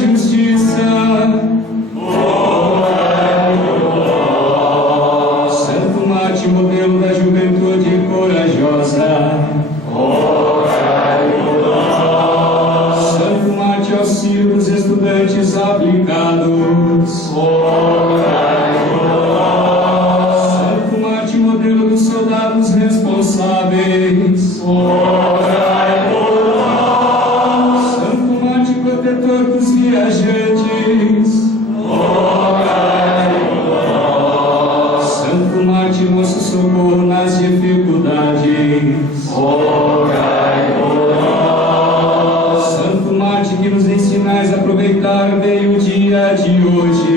justiça. Santo Marte, modelo da juventude corajosa. Santo Marte, auxílio dos estudantes aplicados. Santo Marte, modelo dos soldados responsáveis. Santo Marte, protetor dos viajantes. Santo Marte, nosso socorro nas dificuldades. Santo Marte, que nos ensinais a aproveitar bem o dia de hoje.